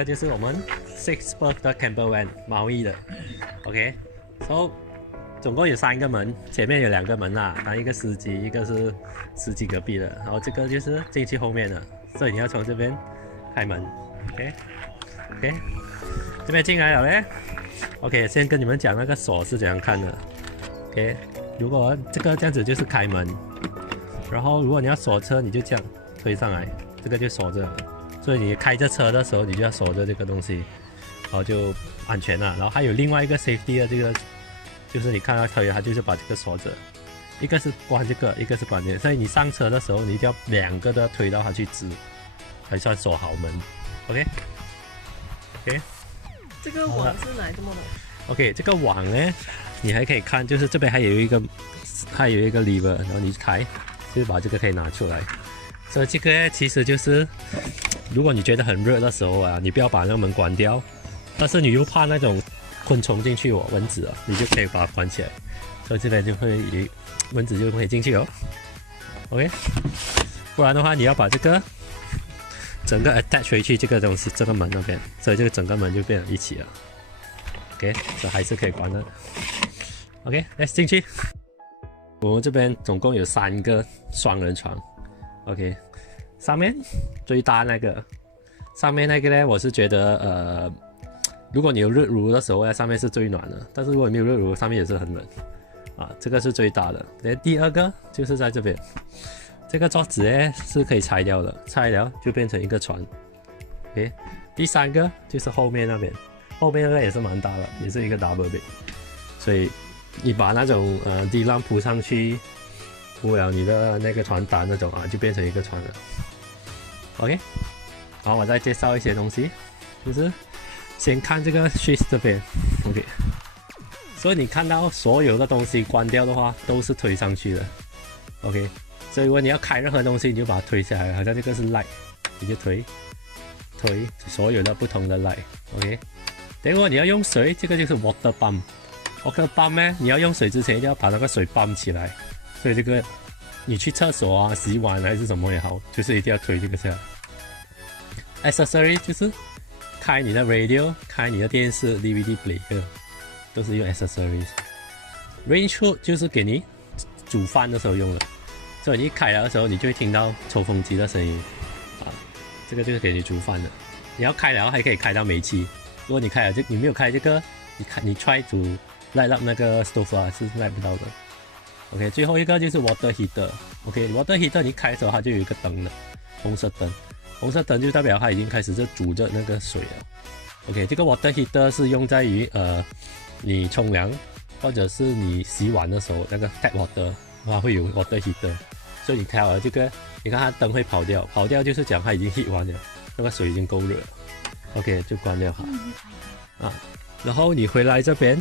个就是我们 Six Berth 的 camper van 毛衣的 ，OK，so 总共有3个门，前面有2个门啦，然后一个司机，一个是司机隔壁的，然后这个就是进去后面的，所以你要从这边开门 ，OK， 这边进来了嘞 ，OK， 先跟你们讲那个锁是怎样看的 ，OK， 如果这个这样子就是开门，然后如果你要锁车，你就这样推上来，这个就锁着。所以你开着车的时候，你就要锁着这个东西，然后就安全了。然后还有另外一个 safety 的这个，就是你看到推，它就是把这个锁着，一个是关这个，一个是关这个。所以你上车的时候，你一定要2个都要推到它去支，才算锁好门。OK。这个网是哪这么的 ？OK， 这个网呢，你还可以看，就是这边还有一个 lever， 然后你开，就是把这个可以拿出来。所以这个其实就是，如果你觉得很热的时候啊，你不要把那个门关掉，但是你又怕那种昆虫进去蚊子啊，你就可以把它关起来，所以这边就会蚊子就可以进去哦。OK， 不然的话你要把这个整个 attach 回去这个东西，这个门那边，所以这个整个门就变成一起了。OK， 这还是可以关的。OK，let's 进去。我们这边总共有3个双人床。OK， 上面最大那个，上面那个呢，我是觉得如果你有热炉的时候，上面是最暖的，但是如果你没有热炉，上面也是很冷啊。这个是最大的。那第2个就是在这边，这个桌子呢是可以拆掉的，拆了就变成一个床。OK， 第3个就是后面那边，后面那个也是蛮大的，也是一个 double bed， 所以你把那种地浪铺上去。铺了你的那个床单那种啊，就变成一个床了。OK， 然后我再介绍一些东西，就是先看这个 switch 这边 ，OK， 所以你看到所有的东西关掉的话，都是推上去的 ，OK， 所以如果你要开任何东西，你就把它推下来，好像这个是 light， 你就推所有的不同的 light，OK， 如果你要用水，这个就是 water pump，water pump 呢，你要用水之前一定要把那个水泵起来。所以这个，你去厕所啊、洗碗还是什么也好，就是一定要推这个下来。Accessory 就是开你的 radio、开你的电视、DVD player， 都是用 accessories。Range hood 就是给你煮饭的时候用的，所以你一开了的时候，你就会听到抽风机的声音啊。这个就是给你煮饭的。你要开了还可以开到煤气。如果你开了你没有开这个，你 try to light up 那个 stove 啊，是 light 不到的。OK， 最后一个就是 water heater。OK，water heater 你开的时候它就有一个灯的，红色灯，红色灯就代表它已经开始在煮着那个水了。OK， 这个 water heater 是用在于你冲凉或者是你洗碗的时候，那个 tap water 它会有 water heater， 所以你开好了这个，你看它灯会跑掉就是讲它已经 heat 完了，那个水已经够热了。OK， 就关掉好啊，然后你回来这边，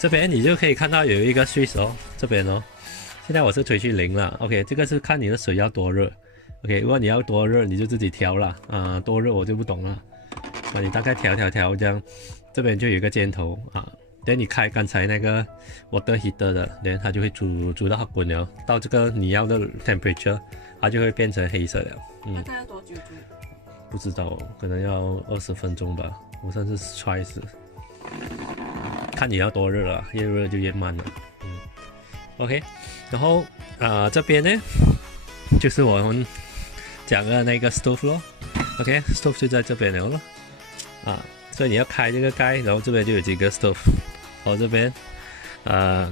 这边你就可以看到有一个 switch 哦，这边哦，现在我是推去0了。OK， 这个是看你的水要多热。OK， 如果你要多热，你就自己调了啊，多热我就不懂了。啊，你大概调这样，这边就有一个箭头啊。等你开刚才那个 water heater 的，等它就会煮到它滚了，到这个你要的 temperature， 它就会变成黑色了。大概要多久煮？不知道哦，可能要20分钟吧。我上次 try 是。看你要多热了，越热就越慢了。OK， 然后这边呢，就是我们讲的那个 stove 咯。OK，stove 就在这边了咯。所以你要开这个盖，然后这边就有几个 stove。然后这边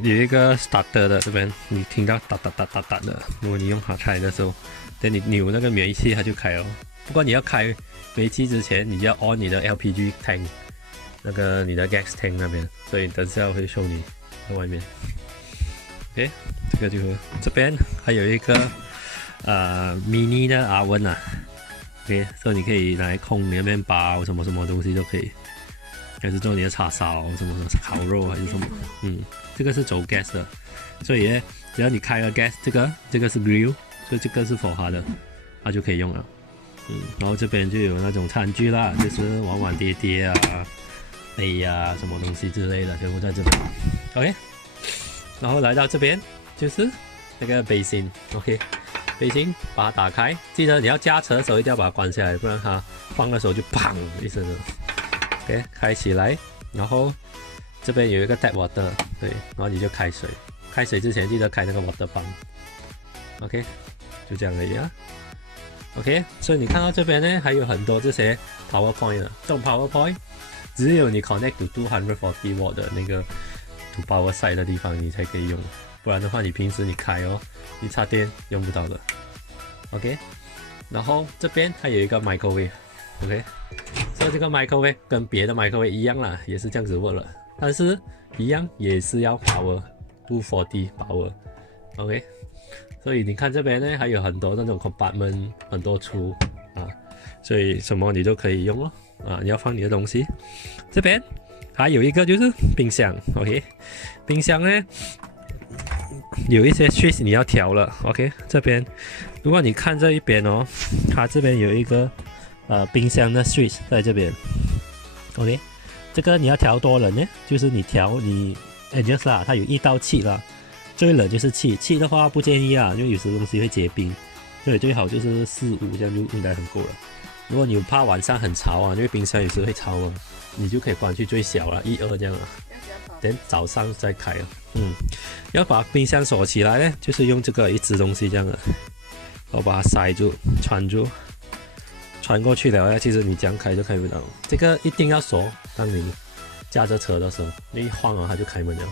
有一个 starter 的，这边你听到哒哒哒哒哒的，如果你用它开的时候，等你扭那个煤气它就开了。不过你要开煤气之前，你要 on 你的 LPG tank。那个你的 gas tank 那边，所以等下我会 show 你在外面。OK， 这个就这边还有一个mini 的oven 啊。OK， 所以你可以来烘你的面包，什么东西都可以，还是做你的叉烧，什么烤肉还是什么。这个是走 gas 的，所以呢，只要你开了 gas， 这个是 grill， 所以这个是 for 它的，它就可以用了。然后这边就有那种餐具啦，就是碗碗碟碟啊。杯呀、什么东西之类的，全部在这边。OK， 然后来到这边就是那个 basin。OK，背心把它打开，记得你要驾车的时候一定要把它关下来，不然它放的时候就砰一声了。OK， 开起来，然后这边有一个 tap water， 对，然后你就开水。开水之前记得开那个 water pump。OK， 就这样而已啊。OK， 所以你看到这边呢，还有很多这些 power point 的，这种 power point 只有你 connect to 240 watt 的那个 to power side 的地方你才可以用，不然的话你平时你开哦，你插电用不到的。OK， 然后这边它有一个 microwave。OK， 所以这个 microwave 跟别的 microwave 一样啦，也是这样子 work 了，但是一样也是要 power 240 power。OK。所以你看这边呢，还有很多那种 compartment， 很多出啊，所以什么你都可以用咯啊，你要放你的东西。这边还有一个就是冰箱 ，OK， 冰箱呢有一些 switch 你要调了 ，OK， 这边如果你看这一边哦，它这边有一个冰箱的 switch 在这边 ，OK， 这个你要调多冷呢，就是你调你 adjust 啦，它有1到7啦。最冷就是7的话不建议啊，因为有时东西会结冰，所以最好就是4、5这样就应该很够了。如果你怕晚上很潮啊，因为冰箱有时会潮啊，你就可以关去最小了，1、2这样啊，等早上再开啊。要把冰箱锁起来呢，就是用这个一支东西这样的，我把它塞住，穿过去了，其实你这样开就开不到。这个一定要锁，当你驾着车的时候，你一晃啊它就开门了。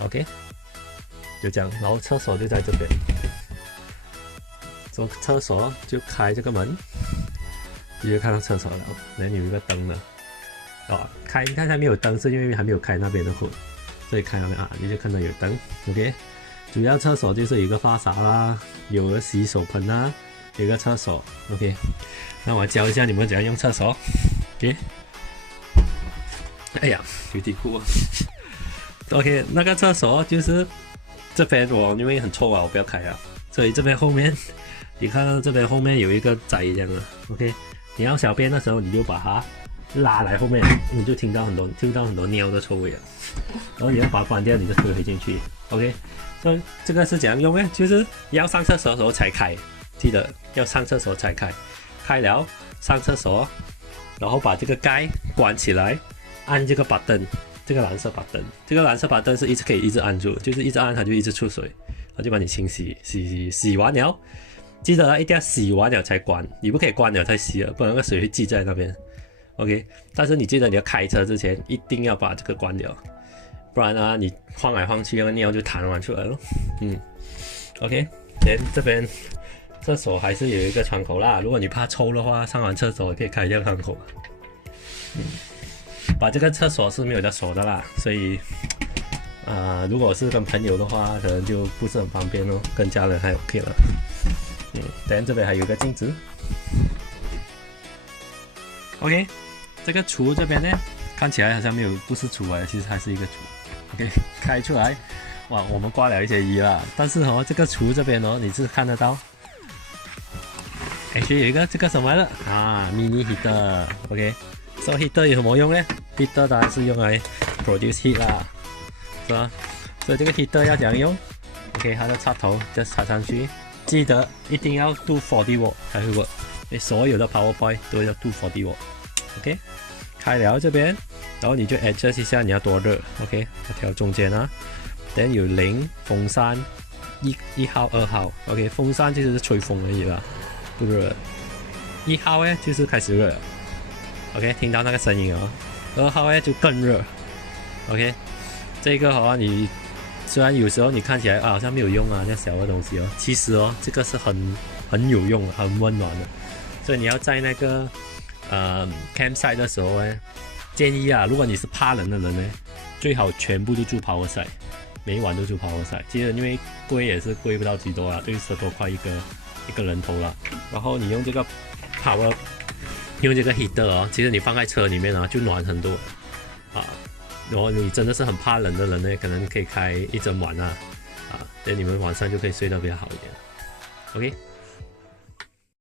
OK。就这样，然后厕所就在这边，走厕所就开这个门，你就看到厕所了，那里有一个灯了，开，你看它没有灯是因为还没有开那边的火，所以开那边啊，你就看到有灯 ，OK。主要厕所就是有一个花洒啦，有个洗手盆啦，有一个厕所 ，OK。那我教一下你们怎样用厕所 ，OK。哎呀，有点酷啊 ，OK， 那个厕所就是。这边我因为很臭啊，我不要开啊，所以这边后面，你看到这边后面有一个窄这样的 ，OK， 你要小便的时候你就把它拉来后面，你就听到很多尿的臭味啊，然后你要把它关掉，你就推回进去 ，OK， 所以这个是怎样用呢？就是要上厕所的时候才开，记得要上厕所才开，开了上厕所，然后把这个盖关起来，按这个button。这个蓝色把灯是可以一直按住，就是一直按它就一直出水，它就把你清洗完了，记得一定要洗完了才关，你不可以关了才洗了，不然那个水会积在那边 ，OK。但是你记得你要开车之前一定要把这个关掉，不然呢你晃来晃去那个尿就弹完出来了，OK。这边厕所还是有一个窗口啦，如果你怕臭的话，上完厕所可以开一下窗口。把这个厕所是没有得锁的啦，所以如果是跟朋友的话，可能就不是很方便哦，跟家人还 OK 了。等这边还有个镜子。OK， 这个厨这边呢，看起来好像不是厨啊，其实还是一个厨。OK， 开出来，哇，我们挂了一些衣啦，但是这个厨这边你是看得到。有一个这个什么的啊 ，mini heater，OK。So heater 有什么用呢？ heater 当然是用来 produce heat 啦，是吧？所以这个 heater 要怎样用 ？OK， 它的插头 just 插上去，记得一定要240 watt 才会 work。你所有的 power point 都要240 watt。OK， 开了这边，然后你就 adjust 一下你要多热。OK， 我调中间啊。Then 有0风扇1号2号。OK， 风扇其实是吹风而已啦，不热。1号呢就是开始热了。OK， 听到那个声音哦。2号呢就更热 ，OK， 这个你虽然有时候你看起来好像没有用啊，那小的东西其实这个是很有用的，很温暖的。所以你要在那个campsite 的时候呢，建议如果你是怕冷的人呢，最好全部都住 power site， 每一晚都住 power site。其实因为贵也是贵不到几多啦，对10多块一个人头啦。然后你用这个 power。用这个 heater 其实你放在车里面就暖很多如果你真的是很怕冷的人呢，可能可以开一整晚等你们晚上就可以睡得比较好一点。OK。